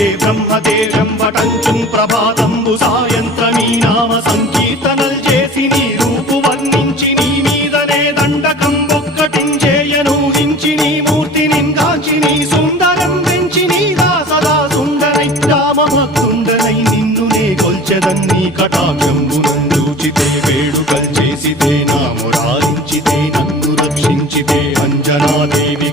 బ్రహ్మదేవం వటంచుం ప్రభాతంబు సాయంత్రమీ నామ సంకీర్తనల్ చేసి నీ రూపు వర్ణించి నీ మీదనే దండకం ఒక్కటించేయను హించి నీ మూర్తిని కాంచి నీ సుందరం పెంచి నీ దాసదా సుందరై రామభక్తుండనై నిన్ను నే కొల్చెదన్ని కటాక్షంబునందూచితే వేడుకల్ చేసితే నా మురారించితే నన్ను రక్షించితే అంజనాదేవి